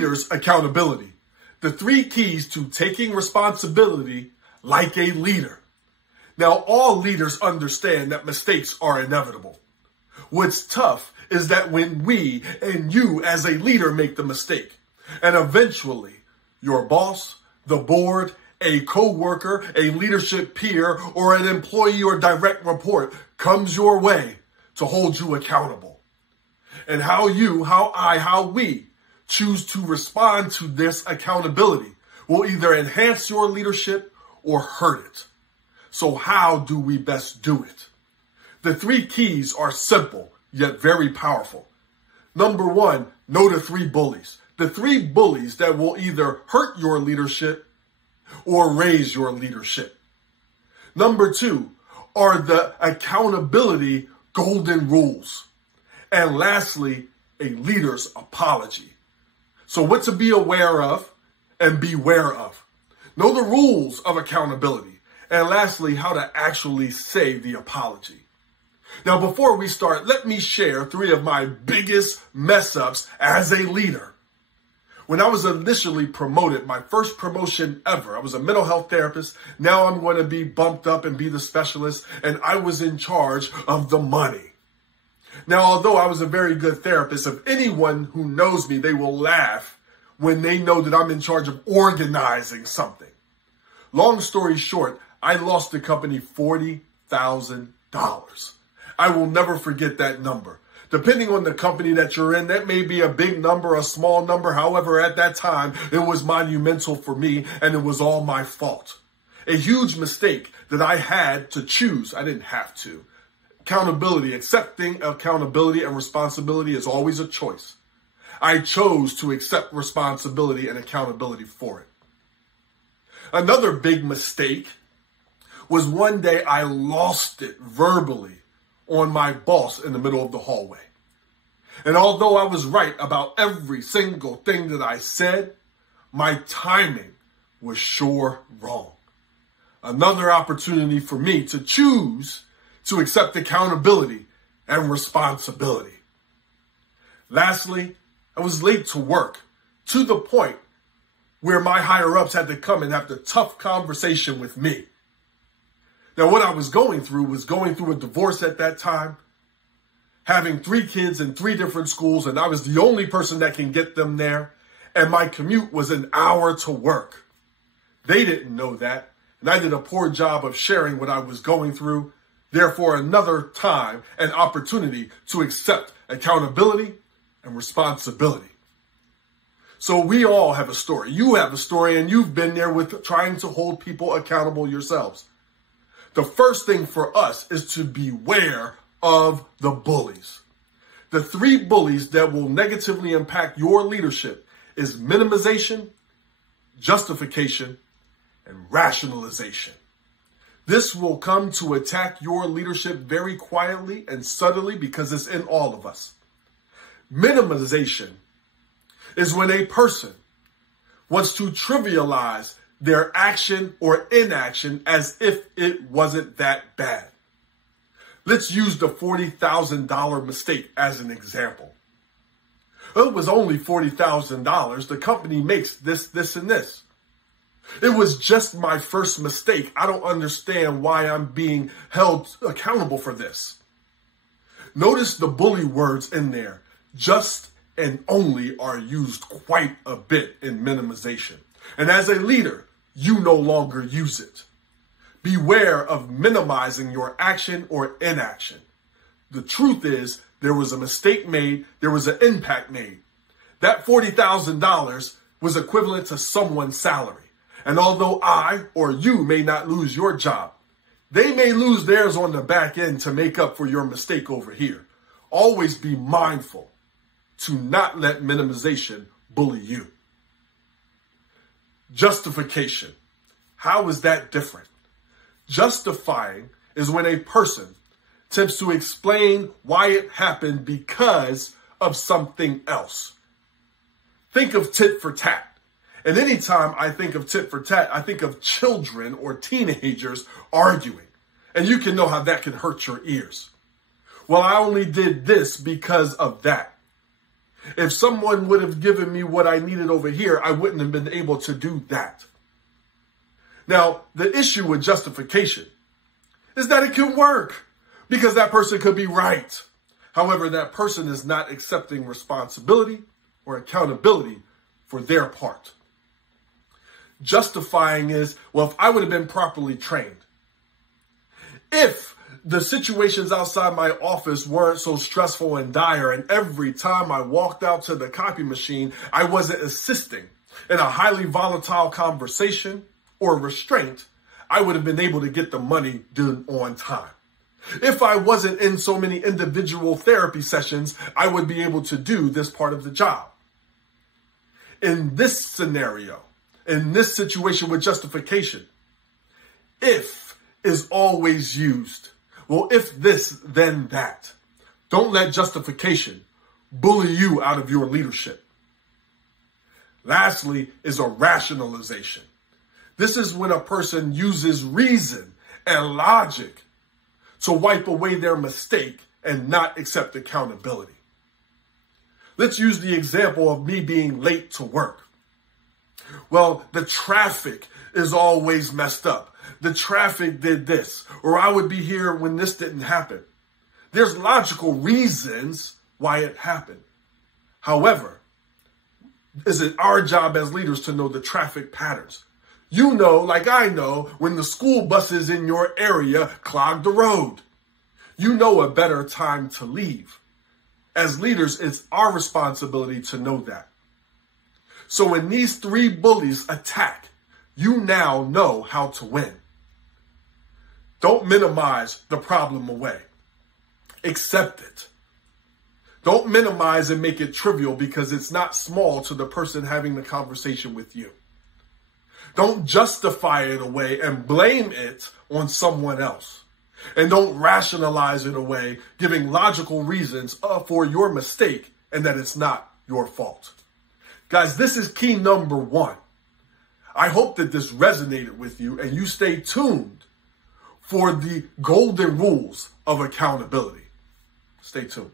leader's accountability. The 3 keys to taking responsibility like a leader. Now, all leaders understand that mistakes are inevitable. What's tough is that when we and you as a leader make the mistake, and eventually your boss, the board, a co-worker, a leadership peer, or an employee or direct report comes your way to hold you accountable. And how we choose to respond to this accountability will either enhance your leadership or hurt it. So how do we best do it? The 3 keys are simple, yet very powerful. Number 1, know the 3 bullies. The 3 bullies that will either hurt your leadership or raise your leadership. Number 2 are the accountability golden rules. And lastly, a leader's apology. So what to be aware of and beware of. Know the rules of accountability. And lastly, how to actually say the apology. Now, before we start, let me share 3 of my biggest mess ups as a leader. When I was initially promoted, my first promotion ever, I was a mental health therapist. Now I'm going to be bumped up and be the specialist, and I was in charge of the money. Now, although I was a very good therapist, if anyone who knows me, they will laugh when they know that I'm in charge of organizing something. Long story short, I lost the company $40,000. I will never forget that number. Depending on the company that you're in, that may be a big number, a small number. However, at that time, it was monumental for me, and it was all my fault. A huge mistake that I had to choose. I didn't have to. Accountability, accepting accountability and responsibility is always a choice. I chose to accept responsibility and accountability for it. Another big mistake was one day I lost it verbally on my boss in the middle of the hallway. And although I was right about every single thing that I said, my timing was sure wrong. Another opportunity for me to choose to accept accountability and responsibility. Lastly, I was late to work to the point where my higher-ups had to come and have the tough conversation with me. Now, what I was going through a divorce at that time, having 3 kids in 3 different schools, and I was the only person that can get them there, and my commute was an hour to work. They didn't know that, and I did a poor job of sharing what I was going through. Therefore, another time, an opportunity to accept accountability and responsibility. So we all have a story. You have a story, and you've been there with trying to hold people accountable yourselves. The first thing for us is to beware of the bullies. The 3 bullies that will negatively impact your leadership is minimization, justification, and rationalization. This will come to attack your leadership very quietly and subtly because it's in all of us. Minimization is when a person wants to trivialize their action or inaction as if it wasn't that bad. Let's use the $40,000 mistake as an example. It was only $40,000. The company makes this, and this. It was just my first mistake. I don't understand why I'm being held accountable for this. Notice the bully words in there. Just and only are used quite a bit in minimization. And as a leader, you no longer use it. Beware of minimizing your action or inaction. The truth is, there was a mistake made, there was an impact made. That $40,000 was equivalent to someone's salary. And although I or you may not lose your job, they may lose theirs on the back end to make up for your mistake over here. Always be mindful to not let minimization bully you. Justification. How is that different? Justifying is when a person attempts to explain why it happened because of something else. Think of tit for tat. And anytime I think of tit for tat, I think of children or teenagers arguing. And you can know how that can hurt your ears. Well, I only did this because of that. If someone would have given me what I needed over here, I wouldn't have been able to do that. Now, the issue with justification is that it can work because that person could be right. However, that person is not accepting responsibility or accountability for their part. Justifying is, well, if I would have been properly trained, if the situations outside my office weren't so stressful and dire, and every time I walked out to the copy machine, I wasn't assisting in a highly volatile conversation or restraint, I would have been able to get the money done on time. If I wasn't in so many individual therapy sessions, I would be able to do this part of the job. In this scenario, in this situation with justification, if is always used. Well, if this, then that. Don't let justification bully you out of your leadership. Lastly is a rationalization. This is when a person uses reason and logic to wipe away their mistake and not accept accountability. Let's use the example of me being late to work. Well, the traffic is always messed up. The traffic did this, or I would be here when this didn't happen. There's logical reasons why it happened. However, is it our job as leaders to know the traffic patterns? You know, like I know, when the school buses in your area clog the road. You know a better time to leave. As leaders, it's our responsibility to know that. So when these three bullies attack, you now know how to win. Don't minimize the problem away. Accept it. Don't minimize and make it trivial because it's not small to the person having the conversation with you. Don't justify it away and blame it on someone else. And don't rationalize it away, giving logical reasons for your mistake and that it's not your fault. Guys, this is key number 1. I hope that this resonated with you and you stay tuned for the golden rules of accountability. Stay tuned.